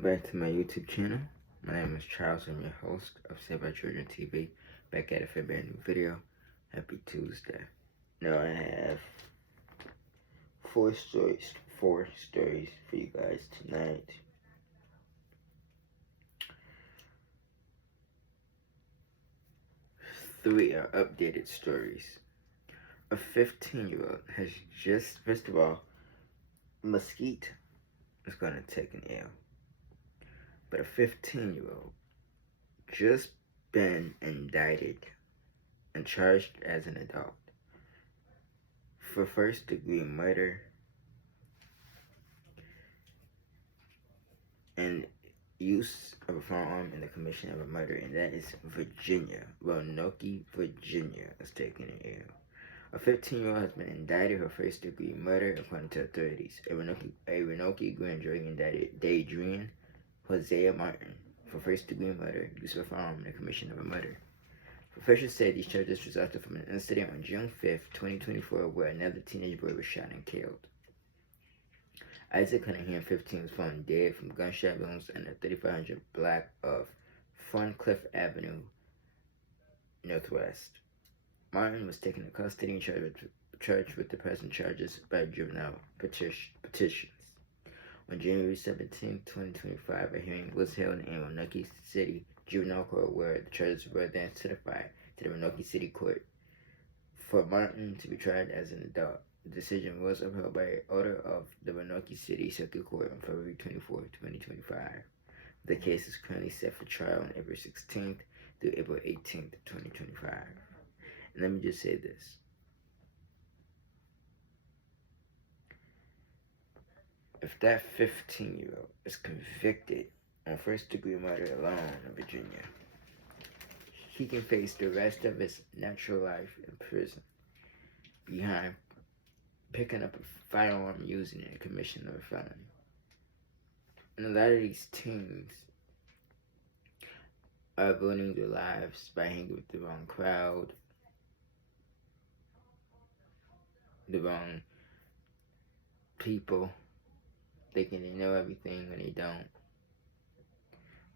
Welcome back to my YouTube channel. My name is Charles. I'm your host of Saved by Children TV. Back at it for a brand new video. Happy Tuesday. Now I have four stories for you guys tonight. Three are updated stories. A 15-year-old has just, first of all, Mesquite is going to take an L. But a 15-year-old just been indicted and charged as an adult for first-degree murder and use of a firearm in the commission of a murder, and that is Virginia. Roanoke, Virginia is taking an L. A 15-year-old has been indicted for first-degree murder according to authorities. A Roanoke grand jury indicted Daedrian Hosea Martin for first-degree murder, use of a firearm in the commission of a murder. Officials said these charges resulted from an incident on June 5, 2024, where another teenage boy was shot and killed. Isaac Cunningham, 15, was found dead from gunshot wounds in the 3500 block of Ferncliff Avenue, Northwest. Martin was taken into custody and charged with the present charges by juvenile petitions. On January 17, 2025, a hearing was held in Roanoke City Juvenile Court where the charges were then certified to the Roanoke City Court for Martin to be tried as an adult. The decision was upheld by order of the Roanoke City Circuit Court on February 24, 2025. The case is currently set for trial on April 16th through April 18th, 2025. And let me just say this. If that 15-year-old is convicted on first-degree murder alone in Virginia, he can face the rest of his natural life in prison behind picking up a firearm using it in the commission of a felony. And a lot of these teens are ruining their lives by hanging with the wrong crowd, the wrong people, thinking they know everything when they don't.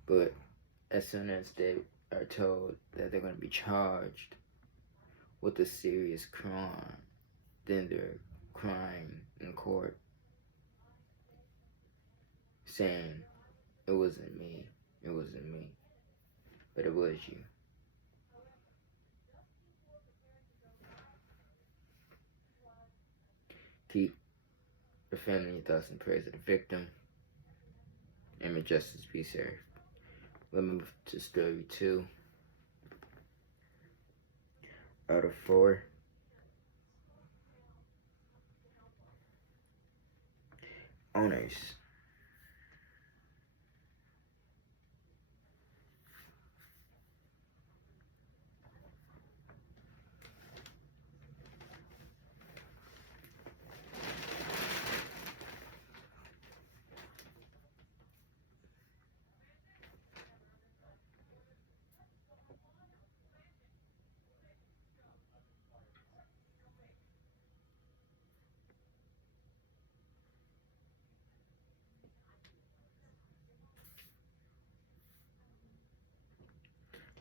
But as soon as they are told that they're going to be charged with a serious crime, then they're crying in court, saying, it wasn't me, but it was you. Keep the family thoughts and prayers of the victim, and may justice be served. We'll move to story 2. Out of 4 owners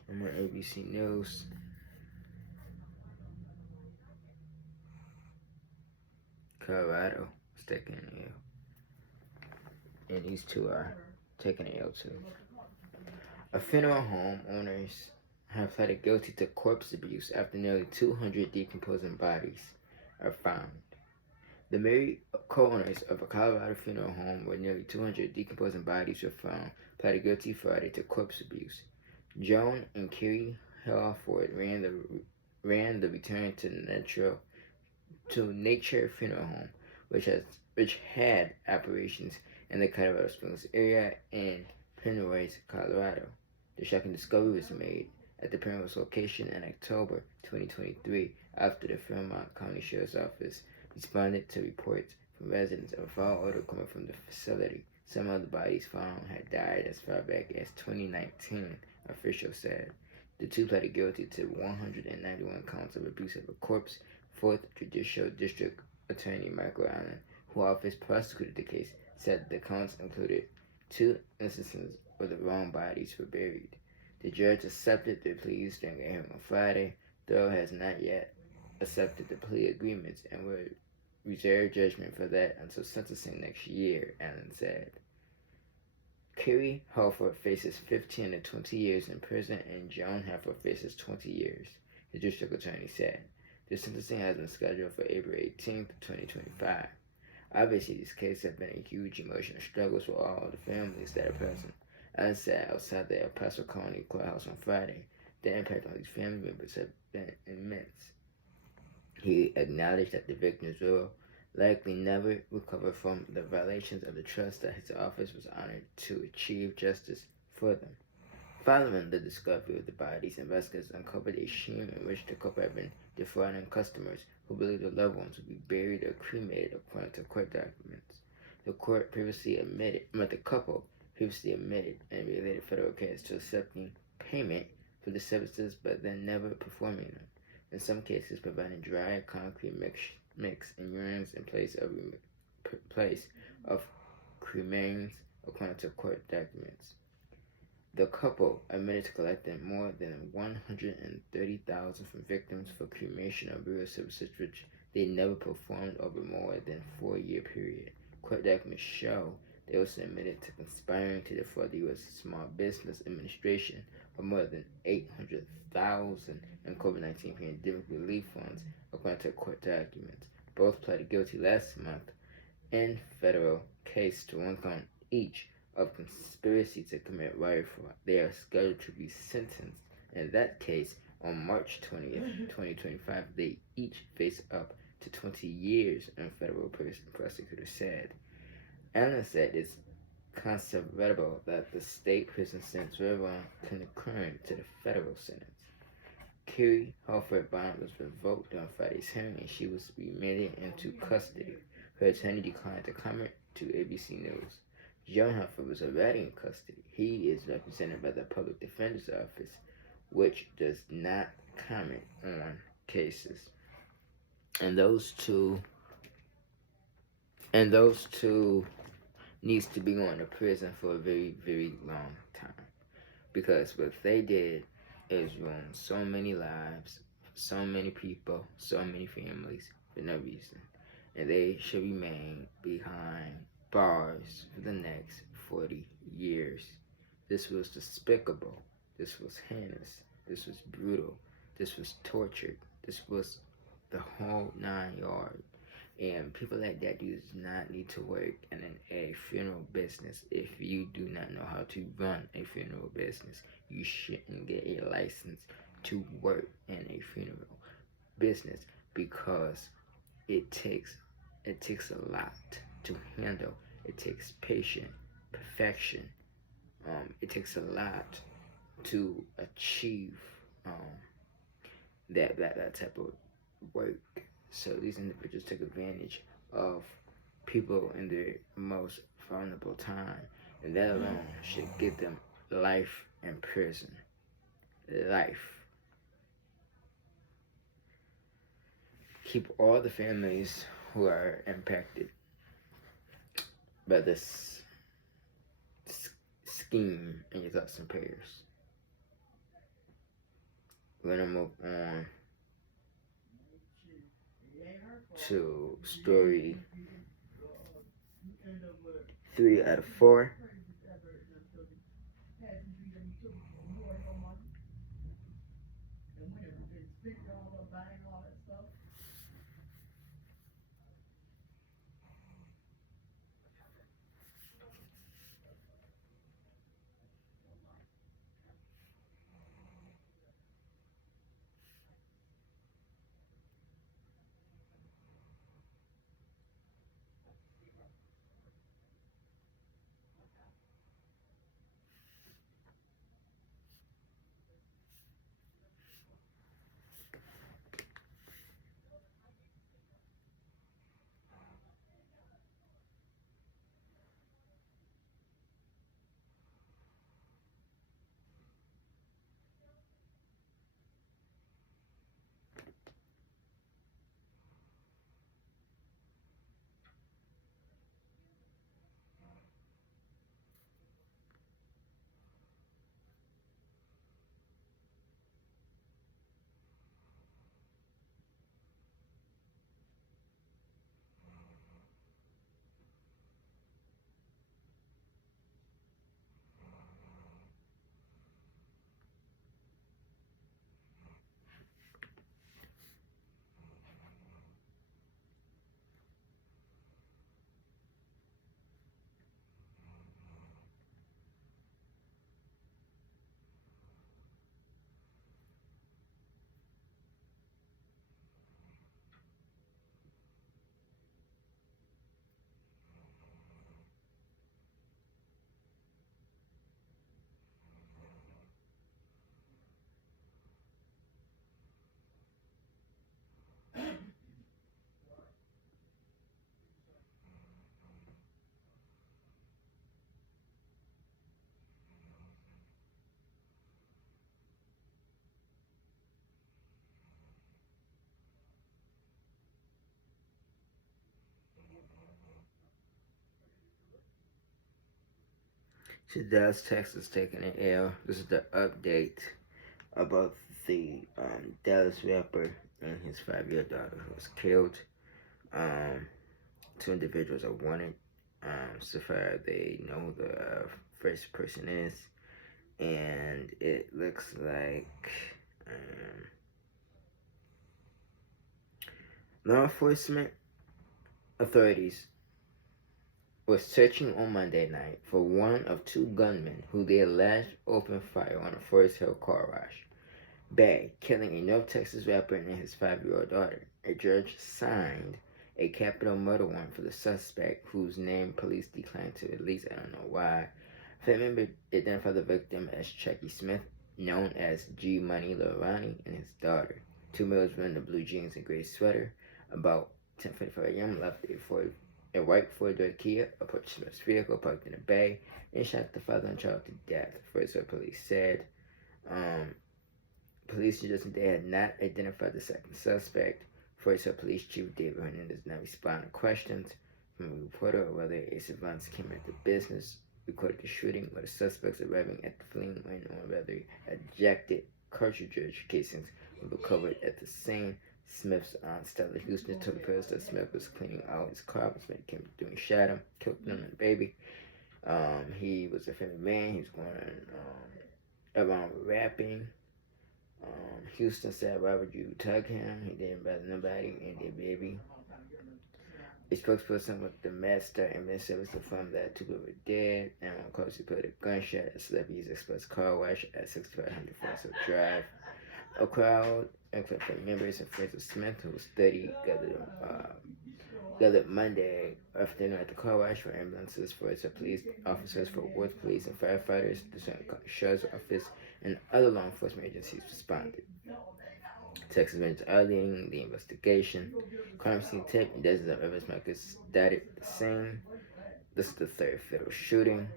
I'm on ABC News. Colorado is taking an L. And these two are taking an L too. A funeral home owners have pleaded guilty to corpse abuse after nearly 200 decomposing bodies are found. The married co-owners of a Colorado funeral home where nearly 200 decomposing bodies were found pleaded guilty Friday to corpse abuse. Joan and Kerry Halford ran the Return to Nature Funeral Home, which had operations in the Colorado Springs area and Penrose, Colorado. The shocking discovery was made at the Penrose location in October 2023 after the Fremont County Sheriff's Office responded to reports from residents of a foul odor coming from the facility. Some of the bodies found had died as far back as 2019, officials said. The two pleaded guilty to 191 counts of abuse of a corpse. 4th Judicial District Attorney Michael Allen, who office prosecuted the case, said the counts included 2 instances where the wrong bodies were buried. The judge accepted the pleas during a hearing on Friday, though has not yet accepted the plea agreements and will reserve judgment for that until sentencing next year, Allen said. Kerry Halford faces 15 to 20 years in prison, and Joan Halford faces 20 years, the district attorney said. The sentencing has been scheduled for April 18, 2025. Obviously, these cases have been a huge emotional struggle for all the families that are present. Allen said outside the El Paso County Courthouse on Friday, the impact on these family members has been immense. He acknowledged that the victims will likely never recover from the violations of the trust that his office was honored to achieve justice for them. Following the discovery of the bodies, investigators uncovered a scheme in which the couple had been defrauding customers who believed their loved ones would be buried or cremated according to court documents. The couple previously admitted in a related federal case to accepting payment for the services but then never performing them. In some cases, providing dry concrete mix and urines in place of cremains according to court documents. The couple admitted to collecting more than $130,000 from victims for cremation or burial services which they never performed over more than a 4-year period. Court documents show they also admitted to conspiring to defraud the U.S. Small Business Administration of more than $800,000 in COVID-19 pandemic relief funds, according to court documents. Both pleaded guilty last month in federal case to one count each of conspiracy to commit wire fraud. They are scheduled to be sentenced in that case on March 20th, 2025. They each face up to 20 years in federal prison, prosecutor said. Allen said it's conceivable that the state prison sentence will run concurrent to the federal sentence. Kerry Halford bond was revoked on Friday's hearing and she was remanded into custody. Her attorney declined to comment to ABC News. Joan Halford was already in custody. He is represented by the Public Defender's Office, which does not comment on cases. And those two needs to be going to prison for a very, very long time. Because what they did is ruin so many lives, so many people, so many families for no reason. And they should remain behind bars for the next 40 years. This was despicable. This was heinous. This was brutal. This was tortured. This was the whole 9 yards. And people like that do not need to work in a funeral business. If you do not know how to run a funeral business, you shouldn't get a license to work in a funeral business because it takes a lot to handle. It takes patience, perfection. It takes a lot to achieve that type of work. So these individuals take advantage of people in their most vulnerable time, and that alone should give them life in prison. Life. Keep all the families who are impacted by this scheme in your thoughts and prayers. We're gonna move on to story 3 out of 4. So Dallas, Texas taking an L. This is the update about the Dallas rapper and his 5-year daughter who was killed. Um, Two individuals are wanted. So far, they know who the first person is, and it looks like law enforcement authorities were searching on Monday night for one of two gunmen who they alleged opened fire on a Forest Hill car wash Bay, killing a North Texas rapper and his 5-year-old daughter. A judge signed a capital murder warrant for the suspect, whose name police declined to release. I don't know why. Family member identified the victim as Chucky Smith, known as G Money Lorani, and his daughter. Two males wearing the blue jeans and gray sweater. About 10:45 a.m., left a white four-door Kia, approached Smith's vehicle parked in the bay, and shot the father and child to death. First, what police said. Police suggested they had not identified the second suspect. First, Police Chief David Hernandez did not respond to questions from a reporter on whether a surveillance camera at the business recorded the shooting, or the suspects arriving at the fleeing lane, or whether ejected cartridge casings were recovered at the scene. Smith's aunt, Stella Houston, told the press that Smith was cleaning out his car when Smith came to doing shot him, killed him and the baby. He was a family man. He was going around rapping. Houston said, "Why would you tug him? He didn't bother nobody and their baby." A spokesperson with the Master and Mid Service confirmed that two people were dead, and one close reported a gunshot at Celebrities Express Car Wash at 6500 Forest Drive. A crowd, including members and friends of Smith, who was 30, gathered Monday afternoon at the car wash for ambulances, forest police officers, for Worth police and firefighters. The sheriff's office and other law enforcement agencies responded. Texas Rangers are leading the investigation. Crime scene tape and dozens of evidence markers dotted the scene. This is the third fatal shooting.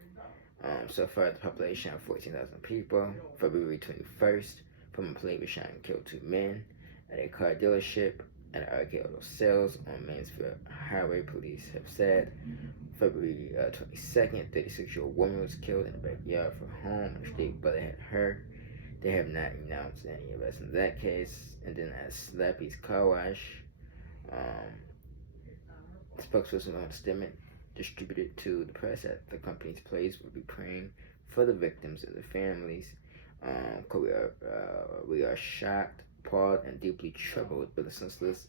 So far, the population of 14,000 people. February 21st, from a police was shot and killed two men at a car dealership at Arcade Auto Sales on Mansfield Highway, police have said. February 22nd, 36-year-old woman was killed in the backyard of her home. Her state brother had her. They have not announced any arrests in that case. And then at Slappy's Car Wash, spokesperson on statement distributed to the press at the company's place will be praying for the victims and the families. We are shocked, appalled, and deeply troubled by the senseless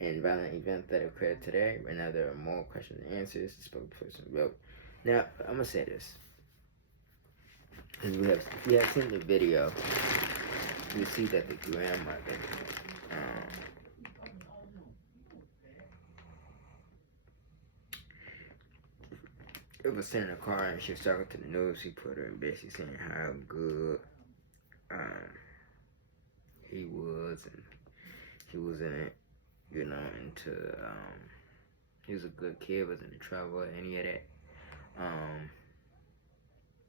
and violent event that occurred today. Right now, there are more questions and answers, the spokesperson wrote. Now, I'm going to say this. If you have seen the video, you see that the grandmother it was sitting in a car and she was talking to the news. He put her in basically saying how good he was, and he was in it, into he was a good kid, wasn't in trouble or any of that.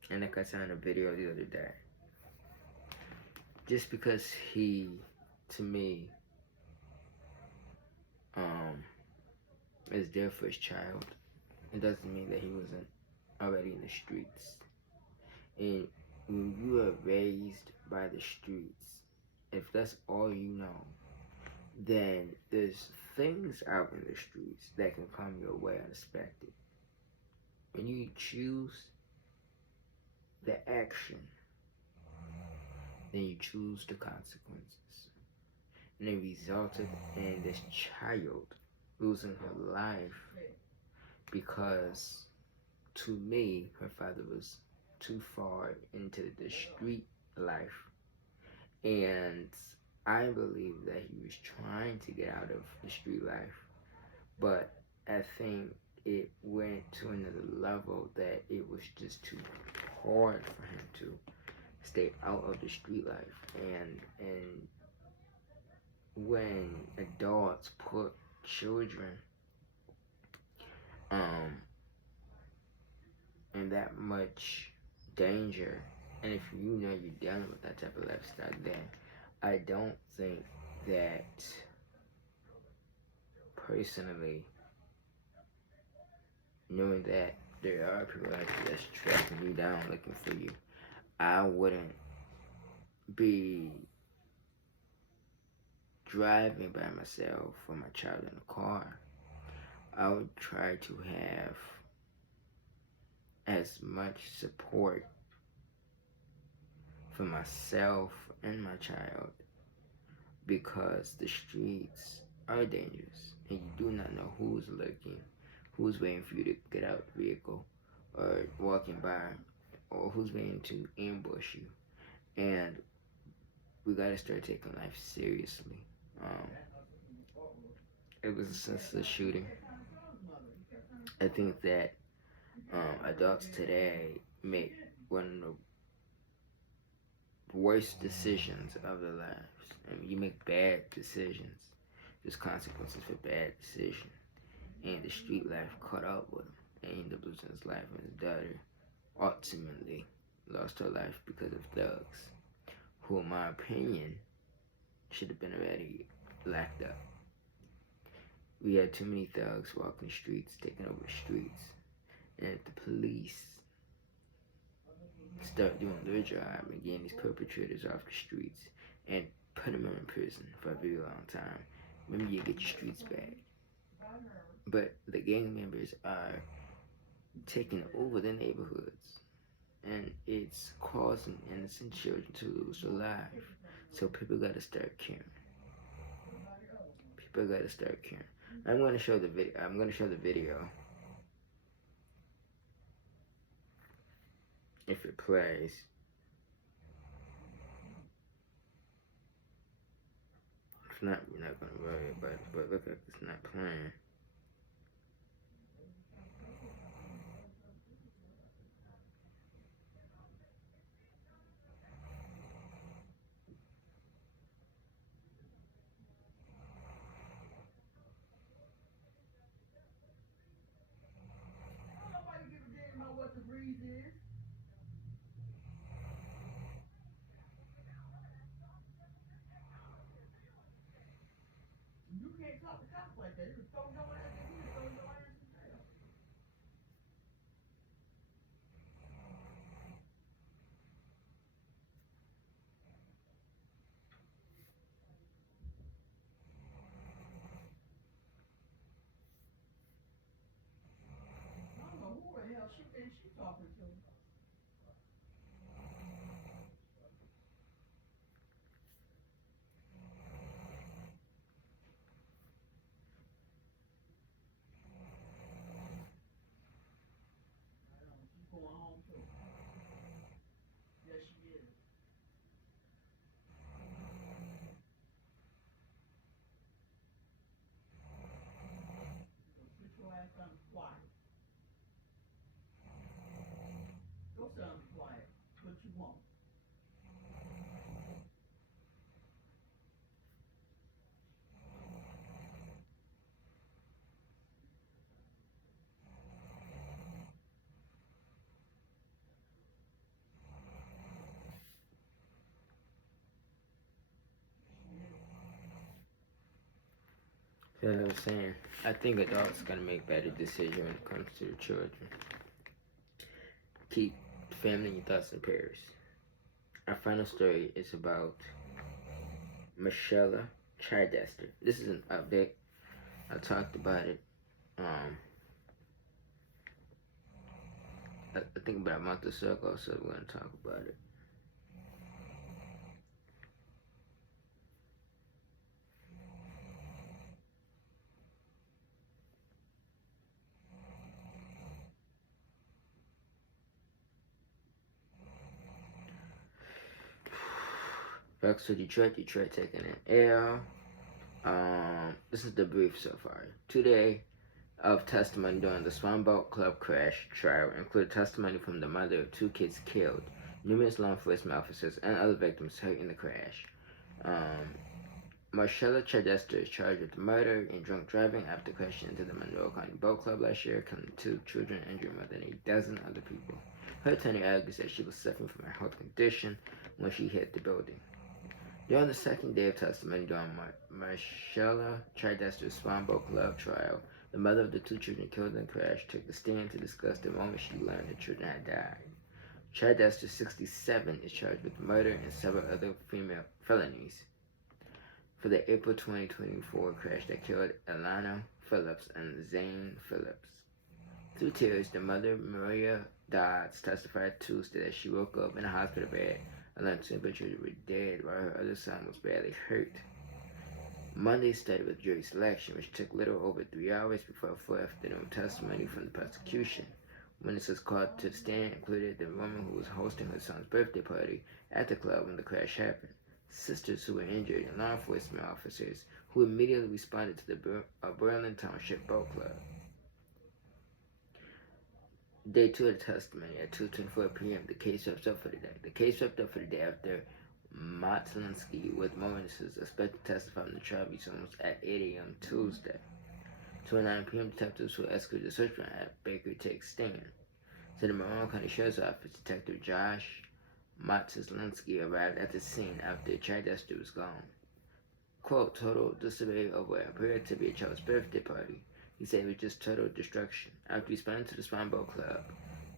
And like I saw in a video the other day, just because he, to me, is there for his child, it doesn't mean that he wasn't already in the streets. And when you are raised by the streets, if that's all you know, then there's things out in the streets that can come your way unexpected. When you choose the action, then you choose the consequences. And it resulted in this child losing her life because, to me, her father was too far into the street life. And I believe that he was trying to get out of the street life, but I think it went to another level that it was just too hard for him to stay out of the street life. And when adults put children in that much danger, and if you know you're dealing with that type of lifestyle, then I don't think that, personally, knowing that there are people out there that's tracking you down looking for you. I wouldn't be driving by myself or my child in a car. I would try to have as much support for myself and my child because the streets are dangerous and you do not know who's looking, who's waiting for you to get out the vehicle or walking by, or who's waiting to ambush you. And we gotta start taking life seriously. Um, it was a senseless shooting. I think that adults today make one of the worst decisions of their lives. I mean, you make bad decisions. There's consequences for bad decisions. And the street life caught up with him. And he ended up losing his life, and his daughter ultimately lost her life because of thugs, who, in my opinion, should have been already locked up. We had too many thugs walking the streets, taking over the streets. And if the police start doing their job and getting these perpetrators off the streets and put them in prison for a very long time, maybe you get your streets back. But the gang members are taking over the neighborhoods, and it's causing innocent children to lose their life. So people gotta start caring. People gotta start caring. I'm gonna show the video. If it plays. If not, we're not gonna worry about it. But look like it's not playing. So I was saying, I think adults gotta make better decisions when it comes to their children. Keep family in your thoughts and prayers. Our final story is about Michelle Chidester. This is an update. I talked about it. I think about a month or so ago, so we're gonna talk about it. Back to Detroit taking an L. This is the brief so far. Today of testimony during the Swan Boat Club crash trial included testimony from the mother of 2 kids killed, numerous law enforcement officers, and other victims hurt in the crash. Marcella Chidester is charged with murder and drunk driving after crashing into the Monroe County Boat Club last year, killing 2 children and injuring more than a dozen other people. Her attorney argues that she was suffering from a health condition when she hit the building. During the second day of testimony during Marcella Chidester's Swan Boat Club trial, The mother of the two children killed in the crash took the stand to discuss the moment she learned the children had died. Chad Dester, 67, is charged with murder and several other female felonies for the April 2024 crash that killed Alana Phillips and Zane Phillips. Through tears, the mother, Maria Dodds, testified Tuesday that she woke up in a hospital bed and learned two of her children were dead while her other son was badly hurt. Monday started with jury selection, which took little over 3 hours before full afternoon testimony from the prosecution. Witnesses called to the stand included the woman who was hosting her son's birthday party at the club when the crash happened, sisters who were injured, and law enforcement officers who immediately responded to the Berlin Township Boat Club. Day 2 of the testimony at 2:24 p.m. The case wrapped up for the day. The case wrapped up for the day after Matlinski, with more witnesses expected to testify in the trial resumes at 8 a.m. Tuesday. 2:09 p.m. Detectives who executed the search warrant at Baker take stand. So the Monroe County Sheriff's Office Detective Josh Matlinski arrived at the scene after Chad Dester was gone. Quote, total disarray over what appeared to be a child's birthday party. He said it was just total destruction. After responding to the Swanboat Club,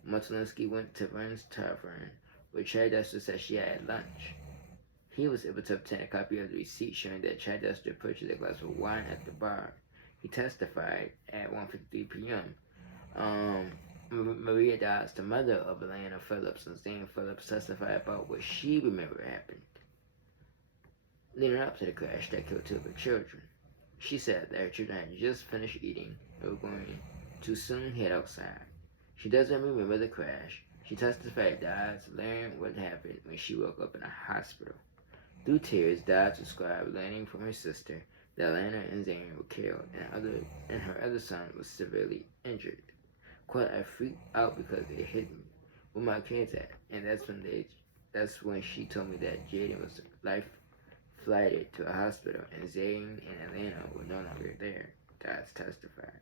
Matlinski went to Vern's Tavern, where Chad Dester said she had lunch. He was able to obtain a copy of the receipt showing that Chad Dester purchased a glass of wine at the bar. He testified at 1:53 p.m. Maria Dodds, the mother of Alana Phillips and Zane Phillips, testified about what she remembered happened leading up to the crash that killed two of her children. She said that her children had just finished eating and were going to soon head outside. She doesn't remember the crash. She testified Dodds learned what happened when she woke up in a hospital. Through tears, Dodds described learning from her sister that Alana and Zane were killed and her other son was severely injured. Quote, I freaked out because it hit me. Where my kids at? And that's when she told me that Jaden was life flighted to a hospital and Zane and Alana were no longer there, Dodds testified.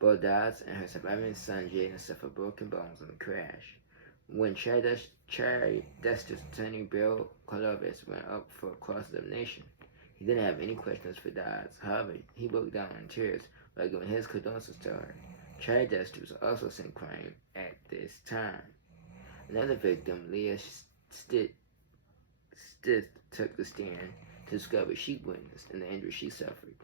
Both Dodds and her surviving son Jaden suffered broken bones in the crash. When Chad Dester's attorney Bill Colovis went up for cross-examination, he didn't have any questions for Dodds. However, he broke down in tears while giving his condolences to her. Chad Dester was also seen crying at this time. Another victim, Leah Stith, took the stand to describe what she witnessed and the injury she suffered.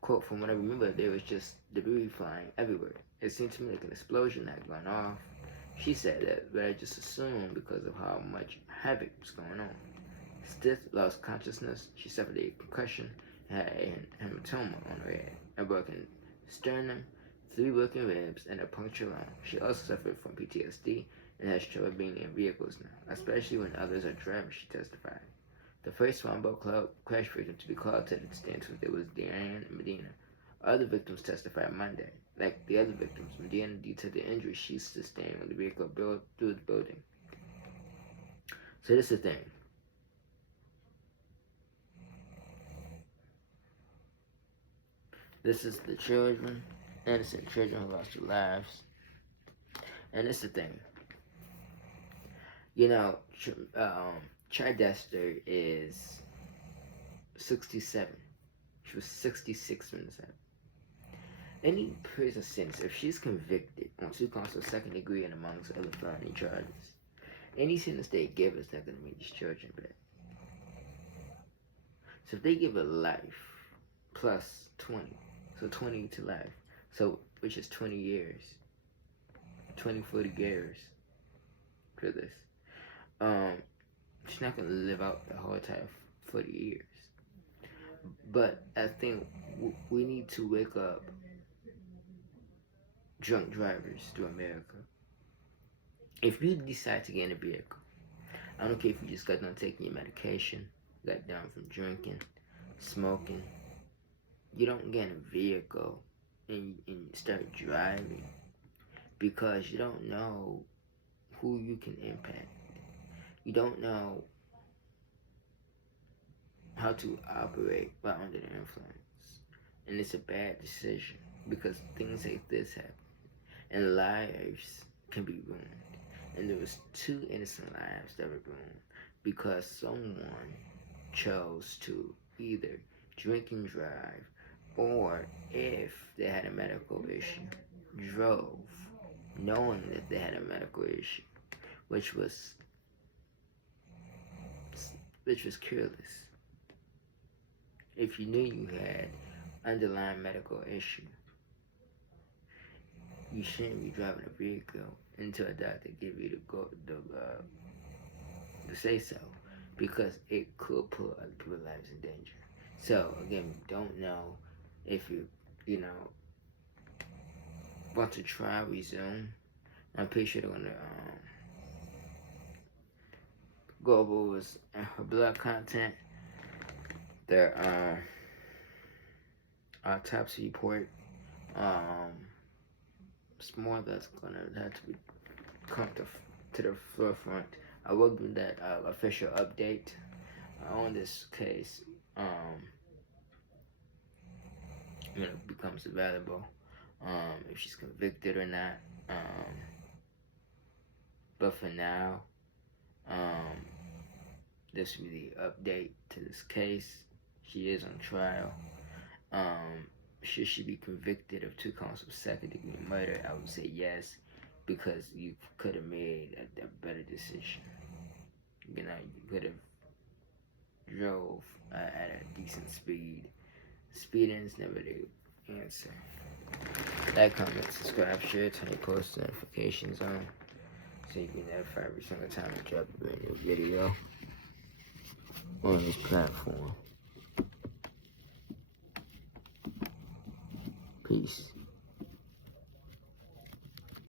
Quote, from what I remember, there was just debris flying everywhere. It seemed to me like an explosion had gone off. She said that, but I just assumed because of how much havoc was going on. Stith lost consciousness. She suffered a concussion, had a hematoma on her head, a broken sternum, 3 broken ribs, and a punctured lung. She also suffered from PTSD and has trouble being in vehicles now, especially when others are driving, she testified. The first Swanboat Club crash victim to be called to the stand Tuesday was Diane Medina. Other victims testified Monday. Like the other victims, Medina detailed the injuries she sustained when the vehicle built through the building. So this is the thing. This is the children, innocent children who lost their lives. And this is the thing. You know, Chad Dester is 67. She was 66 when this happened. Any prison sentence, if she's convicted on 2 counts of second degree and amongst other felony charges, any sentence they give is not going to make these children back. So if they give her life plus 20, so 20 to life, so which is 20 years, 40 years for this. She's not going to live out the whole entire 40 years. But I think we need to wake up drunk drivers through America. If you decide to get in a vehicle, I don't care if you just got done taking your medication, got down from drinking, smoking, you don't get in a vehicle and start driving because you don't know who you can impact. You don't know how to operate while under the influence. And it's a bad decision because things like this happen. And lives can be ruined. And there was 2 innocent lives that were ruined because someone chose to either drink and drive or if they had a medical issue, drove knowing that they had a medical issue, which was careless. If you knew you had underlying medical issue, you shouldn't be driving a vehicle until a doctor give you the say so, because it could put other people's lives in danger. So again, don't know if you know want to try resume. I'm pretty sure they're gonna go over her blood content, their autopsy report. It's more that's gonna have to come to the forefront. I will give that official update on this case when it becomes available, if she's convicted or not. But for now, this will be the update to this case. She is on trial. Should she be convicted of 2 counts of second-degree murder? I would say yes, because you could have made a better decision. You could have drove at a decent speed. Speeding is never the answer. Like, comment, subscribe, share, turn your post notifications on so you can be notified every single time I drop a brand new video on this platform. Peace.